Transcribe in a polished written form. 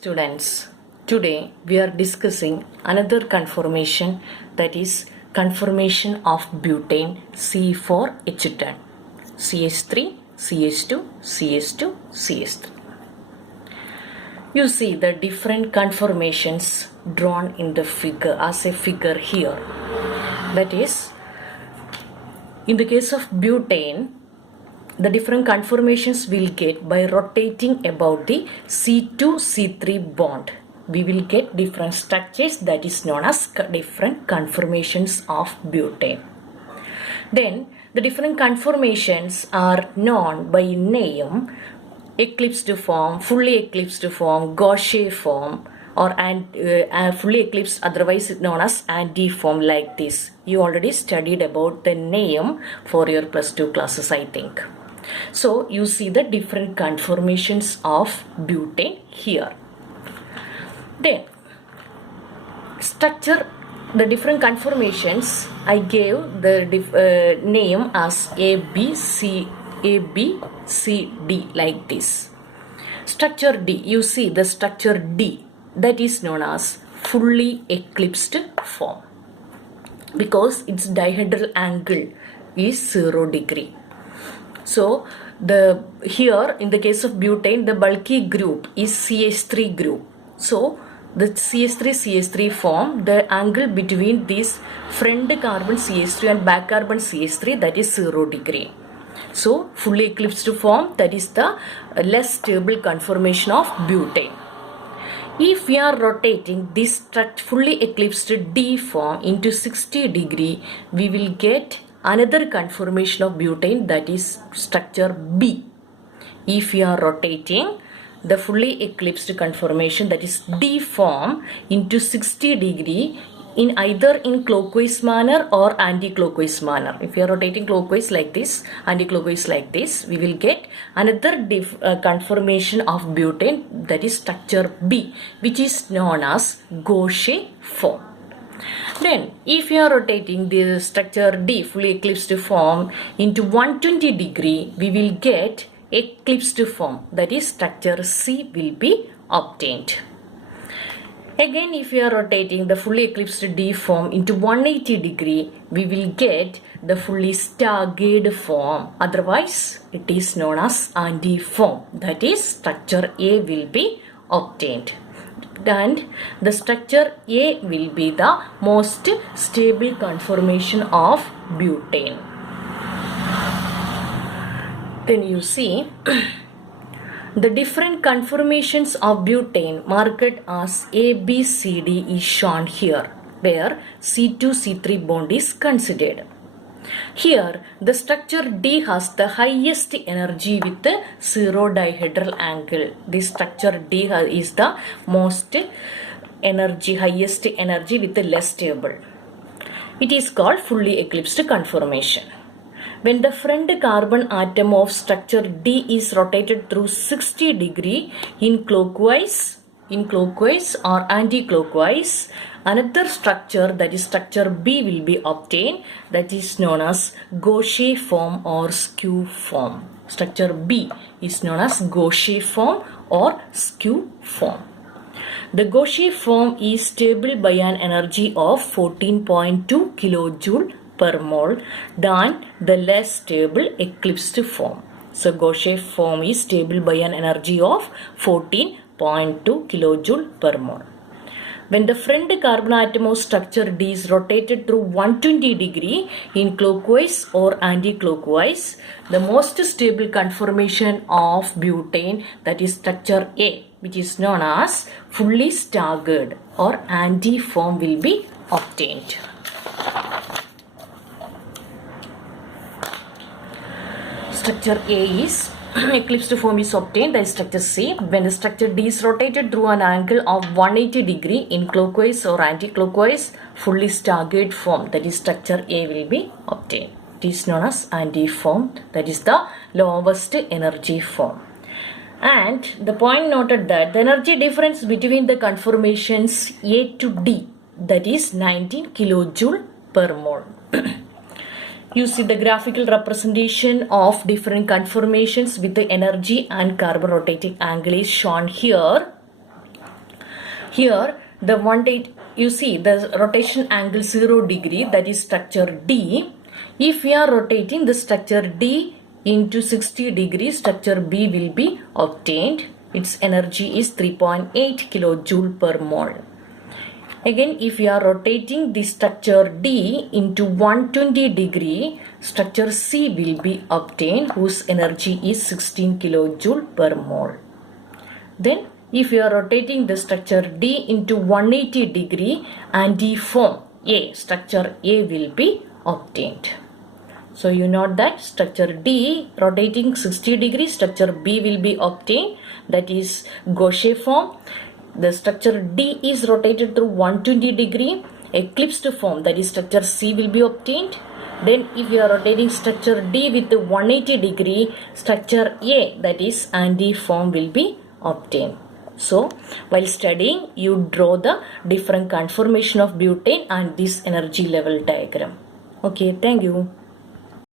Students, today we are discussing another conformation, that is conformation of butane C4H10 CH3 CH2 CH2 CH3. You see the different conformations drawn in the figure as a figure here. That is, in the case of butane, the different conformations we'll get by rotating about the C2-C3 bond. We will get different structures, that is known as different conformations of butane. Then the different conformations are known by name: eclipsed form, fully eclipsed form, Gaussian form, or fully eclipsed, otherwise known as anti-form, like this. You already studied about the name for your plus 2 classes, I think. So you see the different conformations of butane here. Then structure, the different conformations I gave the name as A, B, C, D, like this. Structure D, you see the structure D, that is known as fully eclipsed form, because its dihedral angle is 0 degree. So here in the case of butane, the bulky group is CH3 group. So the CH3 form, the angle between this front carbon CH3 and back carbon CH3, that is 0 degree. So fully eclipsed form, that is the less stable conformation of butane. If we are rotating this fully eclipsed D form into 60 degree, we will get another conformation of butane, that is structure B. If we are rotating the fully eclipsed conformation, that is D form, into 60 degree in either in clockwise manner or anti-clockwise manner. If we are rotating clockwise like this, anti-clockwise like this, we will get another conformation of butane, that is structure B, which is known as Gaussian form. Then if you are rotating the structure D, fully eclipsed form, into 120 degree, we will get eclipsed form, that is structure C will be obtained. Again, if you are rotating the fully eclipsed D form into 180 degree, we will get the fully staggered form, otherwise it is known as anti-form, that is structure A will be obtained. And the structure A will be the most stable conformation of butane. Then you see the different conformations of butane marked as A, B, C, D is shown here, where C2-C3 bond is considered. Here the structure D has the highest energy with the 0 dihedral angle. This structure D is the most highest energy with the less stable. It is called fully eclipsed conformation. When the front carbon atom of structure D is rotated through 60 degree in clockwise or anti-clockwise, another structure, that is structure B, will be obtained, that is known as Gaussian form or skew form. Structure B is known as Gaussian form or skew form. The Gaussian form is stable by an energy of 14.2 kJ per mole than the less stable eclipsed form. So Gaussian form is stable by an energy of 14.2 kJ per mole. When the front carbon atom of structure D is rotated through 120 degree in clockwise or anti-clockwise, the most stable conformation of butane, that is structure A, which is known as fully staggered or anti-form, will be obtained. Structure A is eclipsed form is obtained, that is structure C. When the structure D is rotated through an angle of 180 degree in clockwise or anti-clockwise, fully staggered form, that is structure A, will be obtained. It is known as anti-form, that is the lowest energy form. And the point noted that the energy difference between the conformations A to D, that is 19 kJ per mole. You see the graphical representation of different conformations with the energy and carbon rotating angle is shown here. Here the 180, you see the rotation angle 0 degree, that is structure D. If we are rotating the structure D into 60 degrees, structure B will be obtained. Its energy is 3.8 kilojoule per mole. Again, if you are rotating the structure D into 120 degree, structure C will be obtained, whose energy is 16 kilojoule per mole. Then if you are rotating the structure D into 180 degree, antiform A, structure A will be obtained. So you note that structure D rotating 60 degrees, structure B will be obtained, that is Gaussian form. The structure D is rotated through 120 degree, eclipsed form, that is structure C will be obtained. Then if you are rotating structure D with 180 degree, structure A, that is antiform, will be obtained. So while studying, you draw the different conformation of butane and this energy level diagram. Okay, thank you.